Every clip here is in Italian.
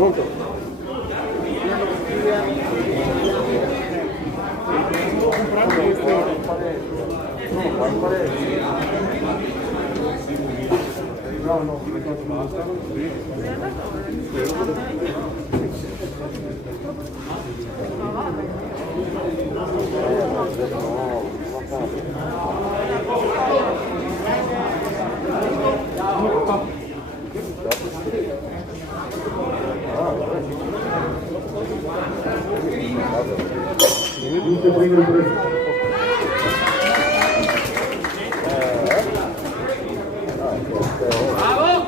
Pronto? No, basta. Bravo,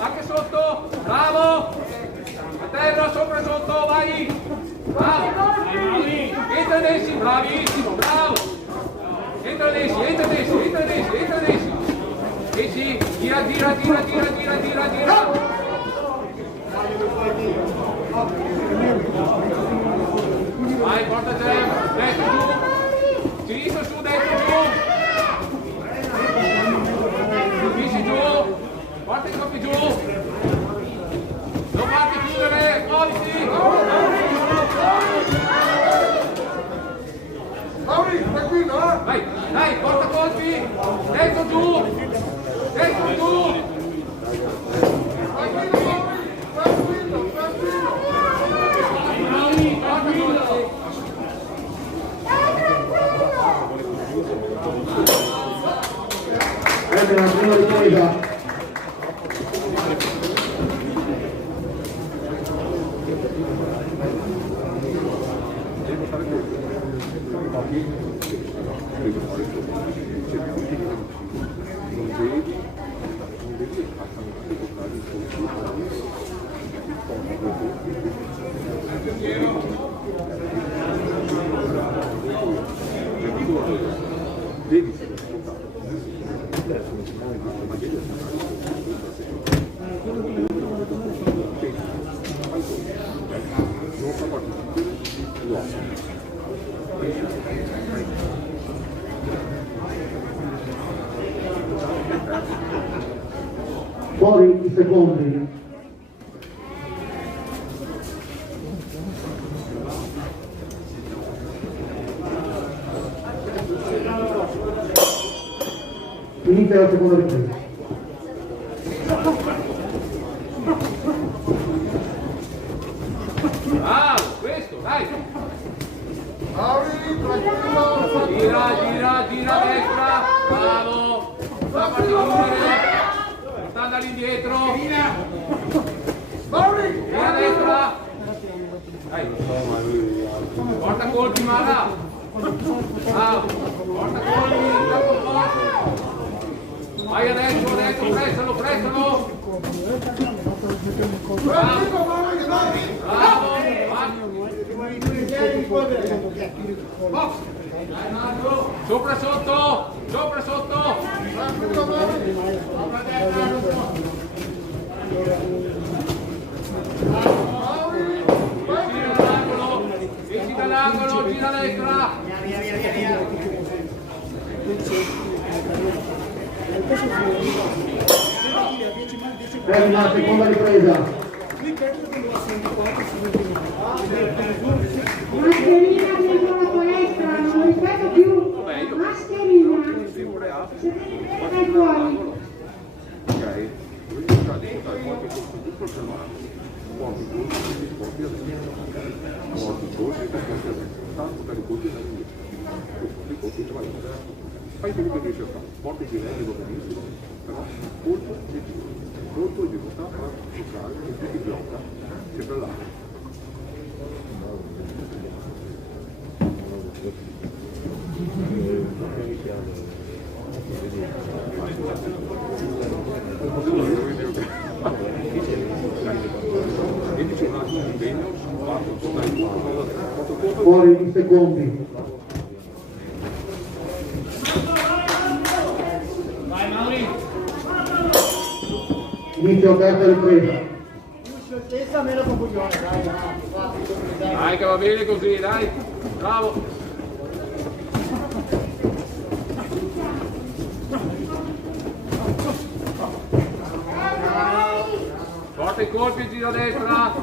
anche sotto, bravo, a terra, sopra e sotto, vai, bravo, entra Nessi, bravissimo, bravo, entra Nessi, Nessi, gira, vai, porta te, destro giù, sinistro su, destro giù, finisci giù, porta i colpi giù, non farti chiudere, muoviti, Mauri, tranquillo, vai, dai, porta colpi, destro giù, tranquillo. La prima ripresa. Fuori i secondi. Inizia la seconda ripresa. bravo, questo, dai, Mauri, tranquillo. gira destra, bravo, va farti chiudere, portando all'indietro, Mauri, gira destra, dai, porta colpi Mara, bravo, porta colpi, troppo forte, vai adesso, prestalo, tranquillo, Mauri, dai. bravo, sopra sotto, Tranquillo, Mauri. Mauri, esci dall'angolo, gira a destra, Termina la seconda ripresa. Mascherina dentro la palestra, non ripeto più. Mascherina. Stai fuori. Fai quello che riesci a fare, porti il generico benissimo, però colpo e giro, colpo e giro, sta a giocare e ti blocca, sempre là. E dice un attimo di impegno, Fuori i secondi. Inizio terza ripresa. Scioltezza meno confusione, dai. dai che va bene così, dai, bravo, Forza i colpi, giro a destra.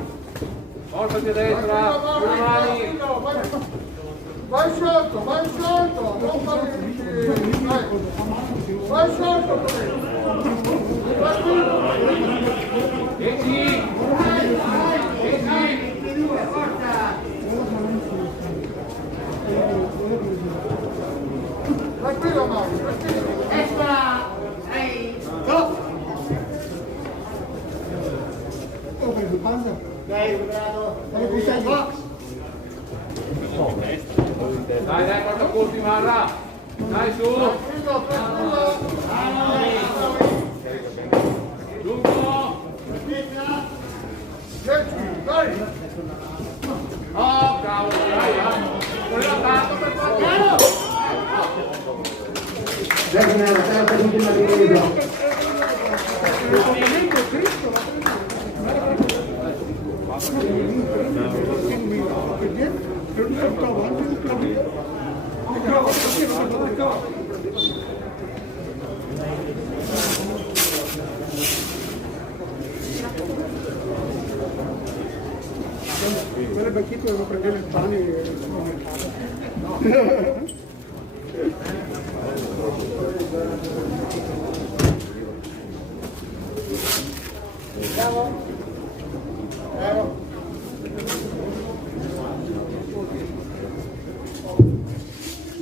Portati a destra. Con le mani. Vai sotto, non fare vai sotto, tranquillo. 10. 10. Tranquillo Mario, tranquillo. Dai, bravo. Dai, porta colpi, Marra. Dai, su. Tranquillo. Lungo. 10, dai. Oh, cavolo, dai. Voleva tanto per forza. Termina la terza e ultima ripresa. Quelle bacchette devo prendere il pane e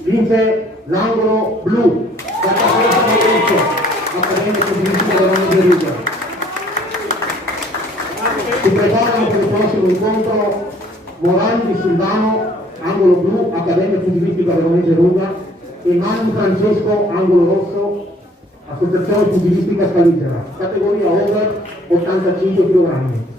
Vince l'angolo blu, da Castello Maurizio, accademico di Vincere Verona di Riga. Si preparano per il prossimo incontro Morandi Silvano, angolo blu, Accademia Pugilistica Veronese Ruga, e Manu Francesco, angolo rosso, Associazione Pugilistica Scaligera, categoria over 85 kg.